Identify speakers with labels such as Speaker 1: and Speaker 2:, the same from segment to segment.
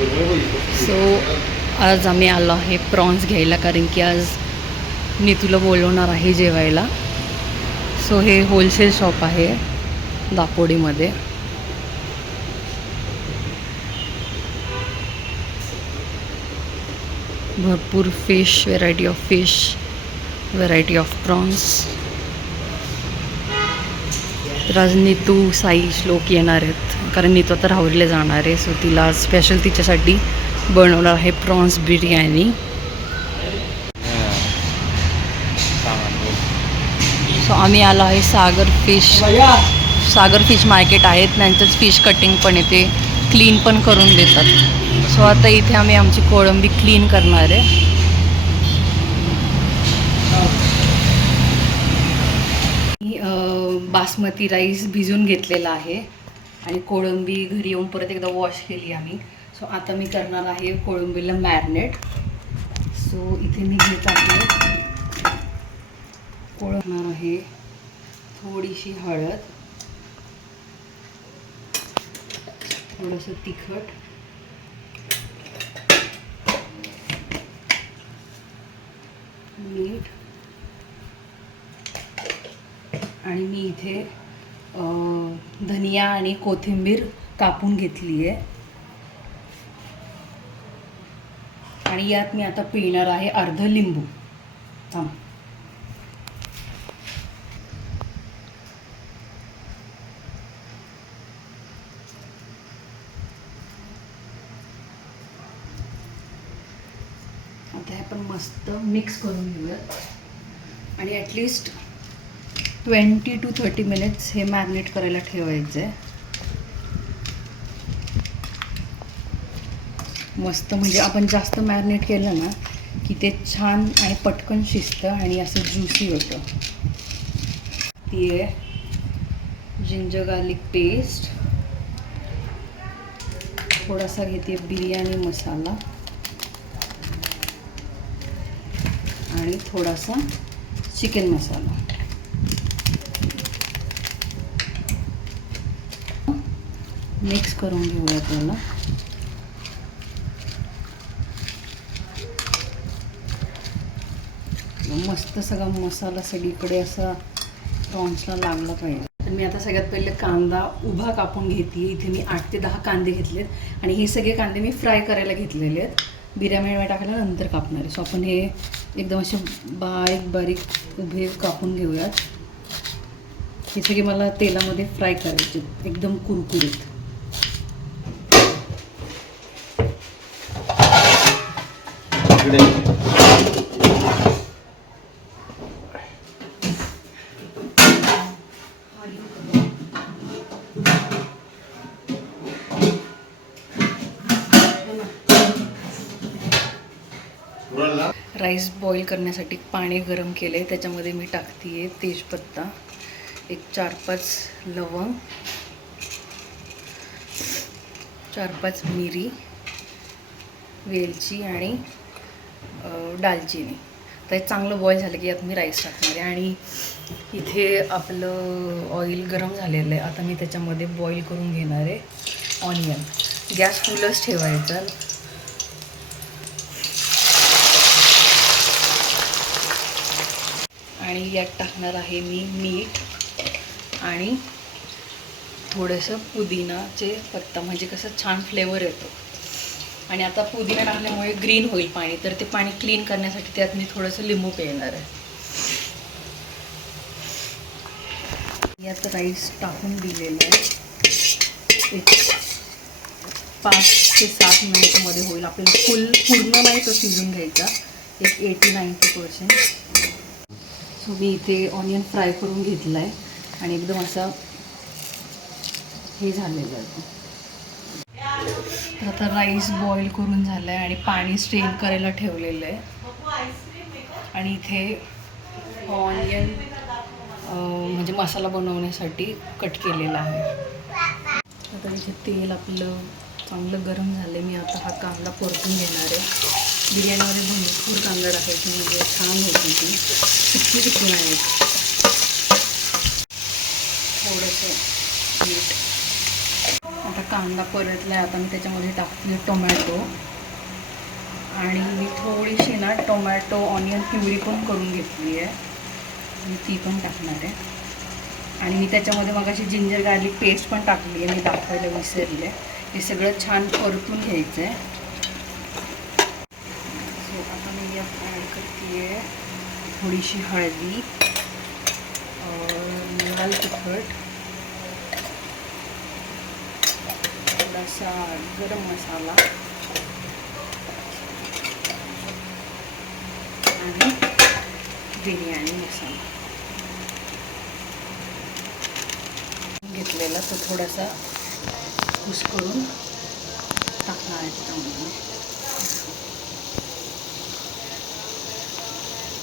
Speaker 1: So आज आम्ही आलो आहे प्रॉन्स घ्यायला कारण की आज मी तुला बोलवणार आहे जेवायला. सो हे होलसेल शॉप आहे दापोडीमध्ये. भरपूर fish variety of fish variety of prawns तर आज नितू साई श्लोक येणार आहेत. कारण नीतू आता राहुरीला जाणार आहे. सो तिला स्पेशल तिच्यासाठी बनवलं आहे प्रॉन्स बिर्याणी. सो आम्ही आलो आहे Sagar fish Sagar fish market आहेत. त्यांचंच फिश कटिंग पण येते. क्लीन पण करून देतात. सो आता इथे आम्ही आमची कोळंबी क्लीन करणार आहे. बासमती राईस भिजून घेतलेला आहे. आणि कोळंबी घरी येऊन परत एकदा वॉश केली आम्ही. सो आता मी करणार आहे कोळंबीला मॅरिनेट सो इथे मी घेत आहे. कोळंबणार आहे थोडीशी हळद. थोडंसं तिखट. मीठ. आणि मी इथे धनिया आणि कोथिंबीर कापून घेतली आहे. आणि यात मी आता पिणार आहे अर्ध लिंबू. थांब. आता हे आपण मस्त मिक्स करून घेऊयात. आणि at least twenty to thirty minutes हे मॅरिनेट करायला ठेवायचं आहे मस्त म्हणजे आपण जास्त मॅरिनेट केलं ना की ते छान आणि पटकन शिजतं आणि असं ज्युसी होतं. ती आहे जिंजर गार्लिक पेस्ट थोडासा घेते बिर्याणी मसाला. आणि थोडासा चिकन मसाला. मिक्स करून घेऊया त्याला मस्त सगळा मसाला सगळीकडे असा प्रॉन्सला लागला पाहिजे. तर मी आता सगळ्यात पहिले कांदा उभा कापून घेते. इथे मी आठ ते दहा कांदे घेतलेत. आणि हे सगळे कांदे मी फ्राय करायला घेतलेले आहेत. बिर्याणी टाकायला नंतर कापणार आहे. सो आपण हे एकदम असे बारीक बारीक उभे कापून घेऊयात. हे सगळे मला तेलामध्ये फ्राय करायचे एकदम कुरकुरीत. राईस बॉईल करण्यासाठी पाणी गरम केले आहे त्याच्यामध्ये मी टाकते आहे तेजपत्ता एक चार पाच लवंग चार पाच मिरी वेलची आणि दालचिनी. तर हे चांगलं बॉईल झालं की यात मी राईस टाकणार आहे. आणि इथे आपलं ऑइल गरम झालेलं आहे. आता मी त्याच्यामध्ये बॉईल करून घेणार आहे ऑनियन गॅस फुलच ठेवायचा. आणि यात टाकणार आहे मी मीठ आणि थोडंसं पुदिनाचे पत्ता. म्हणजे कसं छान फ्लेवर येतो. आणि आता पुदिना टाकल्यामुळे ग्रीन होईल पाणी. तर ते पाणी क्लीन करण्यासाठी त्यात मी थोडंसं लिंबू पिळणार आहे. यात राईस टाकून दिलेलं आहे. एक पाच ते सात मिनिटमध्ये होईल. आपल्याला फुल पूर्ण नाही तो शिजून घ्यायचा. एक एटी नाईन्टी पर्सेंट सो मी इथे ऑनियन फ्राय करून घेतला आहे आणि एकदम असा हे झालेलं आहे. तर आता राईस बॉईल करून झालं आहे आणि पाणी स्ट्रेन करायला ठेवलेलं आहे. आणि इथे ऑनियन म्हणजे मसाला बनवण्यासाठी कट केलेला आहे. आता इथे तेल आपलं चांगलं गरम झालं आहे मी आता हा कांदा परतून घेणार आहे. बिर्याणीमध्ये भरपूर कांदा टाकायची म्हणजे छान होती ती. सुकी सुकी आहेत थोडंसं मीठ. कांदा परतला आहे आता मी त्याच्यामध्ये टाकते टोमॅटो. आणि मी थोडीशी ना टोमॅटो ऑनियन प्युरी पण करून घेतली आहे. मी ती पण टाकणार आहे. आणि मी त्याच्यामध्ये मग अशी जिंजर गार्लिक पेस्ट पण टाकली आहे मी दाखवायला विसरले. हे सगळं छान परतून घ्यायचं आहे सो आता मी यात ॲड करते आहे थोडीशी हळदी लाल तिखट. थोडासा गरम मसाला. आणि बिर्याणी मसाला. घेतलेला तो थोडासा कुस करून टाकणार आहे त्यामध्ये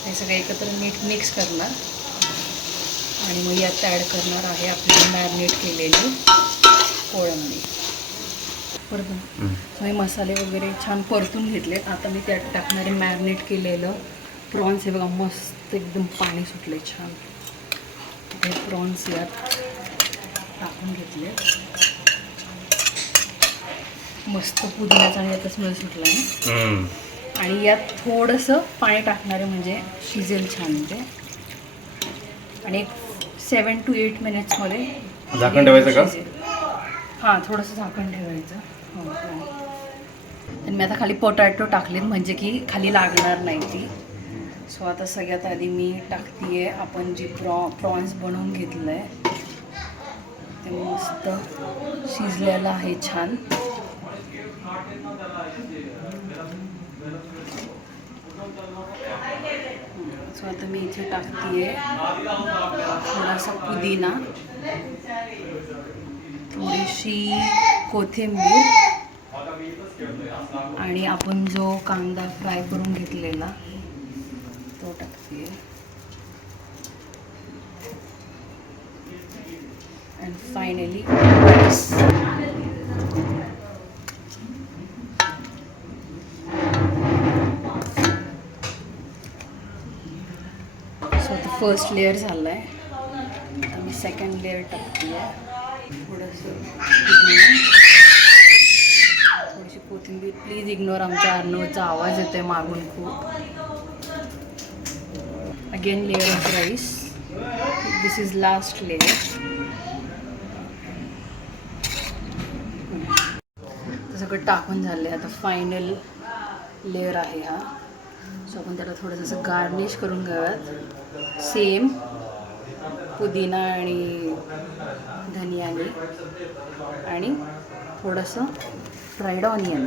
Speaker 1: हे सगळं एकत्र मीठ मिक्स करणार. आणि मग यात ॲड करणार आहे आपली मॅरिनेट केलेली कोळंबी. बरोबर मग हे मसाले वगैरे छान परतून घेतले आता मी त्यात टाकणारे मॅरिनेट केलेलं प्रॉन्स हे बघा मस्त एकदम पाणी सुटले छान. हे प्रॉन्स यात टाकून घेतले मस्त पुदिन्याचा आणि याचा स्मेल सुटला आहे आणि यात थोडंसं पाणी टाकणारे म्हणजे शिजेल छान ते. आणि एक सेवन टू एट मिनिट्समध्ये
Speaker 2: झाकण ठेवायचं का?
Speaker 1: हां थोडंसं झाकण ठेवायचं. आणि मी आता खाली पोटॅटो टाकलेत म्हणजे की खाली लागणार नाही ती. सो आता सगळ्यात आधी मी टाकते आपण जी प्रॉ प्रॉन्स बनवून घेतलं आहे ते मस्त शिजलेलं आहे छान. सो आता मी इथे टाकते थोडासा पुदिना. थोडीशी कोथिंबीर आणि आपण जो कांदा फ्राय करून घेतलेला तो टाकते. अँड फायनली सो आता फर्स्ट लेअर झाला आहे आता मी सेकंड लेअर टाकते. थोडंसं थोडीशी कोथिंबीर प्लीज इग्नोर आमच्या अर्नवचा आवाज येतोय मागून खूप. Again layer of rice this is last layer सगळं टाकून झालं आता फायनल लेअर आहे हा. सो आपण त्याला थोडंसं गार्निश करून घेऊयात. सेम पुदिना आणि धनियाने आणि थोडंसं फ्राईड ऑनियन.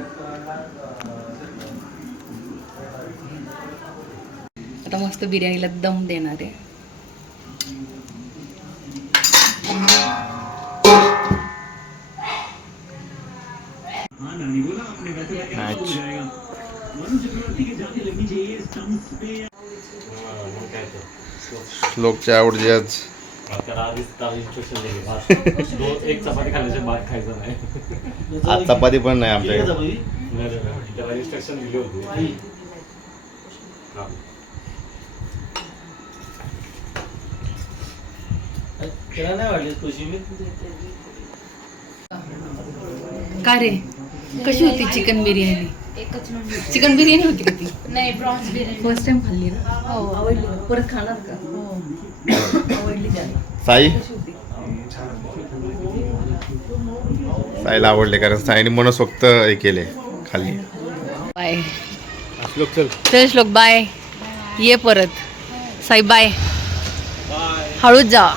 Speaker 1: आता मस्त बिर्याणीला दम देणार. आहे
Speaker 2: श्लोकच्या आवडची आज.
Speaker 3: खाल्ल्याशिवाय भात खायचा नाही.
Speaker 2: आज चपाती पण नाही आमच्याकडे
Speaker 3: हा.
Speaker 1: का रे? कशी होती चिकन बिर्याणी? चिकन बिर्याणी होती का ती?
Speaker 4: नाही प्रॉन्स बिर्याणी.
Speaker 1: फर्स्ट टाइम खाल्ली ना? हो. आवडली? परत खाणार का?
Speaker 2: साई? साईला आवडले कारण साईने मनसोक्त हे केले खाल्ली
Speaker 1: बाय.
Speaker 2: श्लोक चल.
Speaker 1: चल श्लोक बाय. ये परत. साई बाय. हळूच जा.